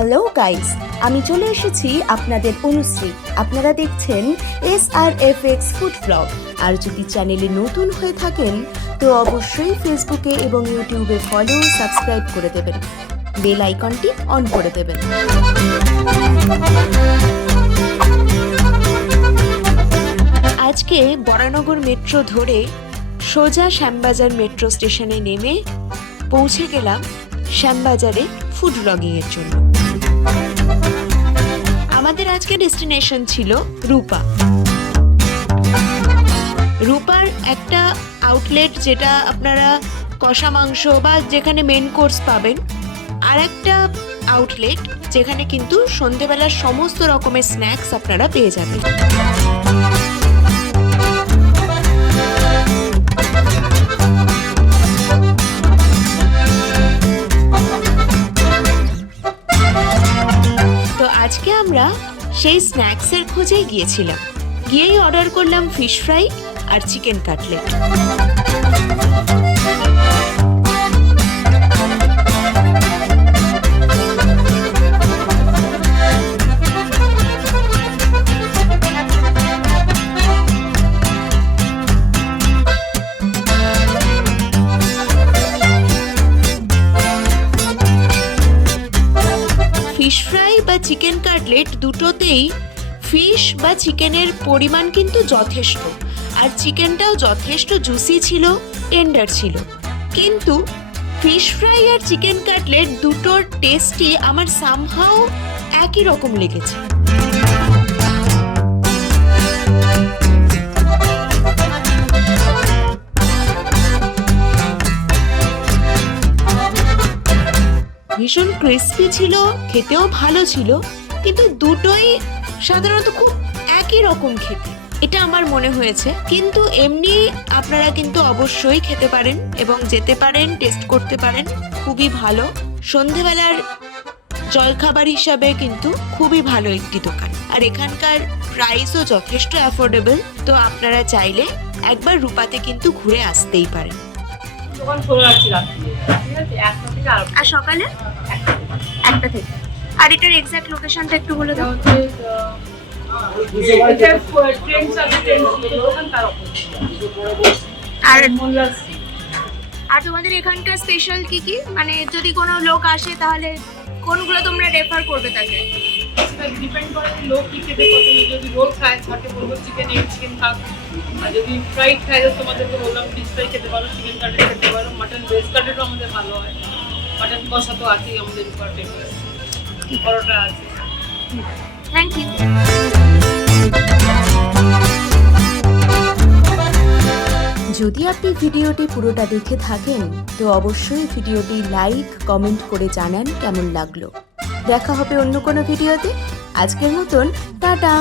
Hello guys, আমি চলে এসেছি আপনাদের অনুশ্রী। আপনারা দেখছেন SRFX ফুড ব্লগ। আর যদি চ্যানেলে নতুন হয়ে থাকেন তো অবশ্যই ফেসবুকে এবং ইউটিউবে ফলো সাবস্ক্রাইব করে দেবেন, বেল আইকনটি অন করে দেবেন। আজকে বরানগর মেট্রো ধরে সোজা শ্যামবাজার মেট্রো স্টেশনে নেমে পৌঁছে গেলাম শ্যামবাজারে ফুড ব্লগিংয়ের জন্য। আমাদের আজকে ডেস্টিনেশন ছিল রূপা। রূপার একটা আউটলেট যেটা আপনারা কষা মাংস বা যেখানে মেন কোর্স পাবেন, আর একটা আউটলেট যেখানে কিন্তু সন্ধেবেলার সমস্ত রকমের স্ন্যাক্স আপনারা পেয়ে যাবেন। আজকে আমরা সেই স্ন্যাক্সের খোঁজেই গিয়েছিলাম। গিয়েই অর্ডার করলাম ফিশ ফ্রাই আর চিকেন কাটলেট। ফিশ ফ্রাই বা চিকেন কাটলেট দুটোতেই ফিশ বা চিকেনের পরিমাণ কিন্তু যথেষ্ট, আর চিকেনটাও যথেষ্ট জুসি ছিল, টেন্ডার ছিল। কিন্তু ফিশ ফ্রাই আর চিকেন কাটলেট দুটোর টেস্টই আমার সামহাও একই রকম লেগেছে। ভীষণ ক্রিস্পি ছিল, খেতেও ভালো ছিল, কিন্তু দুটোই সাধারণত খুব একই রকম খেতে, এটা আমার মনে হয়েছে। কিন্তু এমনি আপনারা কিন্তু অবশ্যই খেতে পারেন এবং যেতে পারেন, টেস্ট করতে পারেন, খুবই ভালো। সন্ধেবেলার জলখাবার হিসাবে কিন্তু খুবই ভালো একটি দোকান, আর এখানকার প্রাইসও যথেষ্ট অ্যাফোর্ডেবল। তো আপনারা চাইলে একবার রূপাতে কিন্তু ঘুরে আসতেই পারেন। আর সকালে 1টা থেকে। আর এটার এক্সাক্ট লোকেশনটা একটু বলে দাও। আর তোমাদের এখানকার স্পেশাল কি কি, মানে যদি কোনো লোক আসে তাহলে কোনগুলো তোমরা রেফার করবে তাকে? ডিপেন্ড করে লোক কি খেতে পছন্দ। যদি রোল খায় তাকে বলবো চিকেন খাক, আর যদি ফ্রাইড খায় তোমাদেরকে বললাম ফিশ ফ্রাই খেতে পারো, চিকেন কাটলেট খেতে পারো, মাটন ভেজ কাটলেটও আমাদের ভালো হয়, মাটন কষা তো আছেই আমাদের উপর, পরোটা আছে। Thank you. যদি আপনি ভিডিওটি পুরোটা দেখে থাকেন তো অবশ্যই ভিডিওটি লাইক কমেন্ট করে জানান কেমন লাগলো। দেখা হবে অন্য কোনো ভিডিওতে। আজকের মতন টাটা।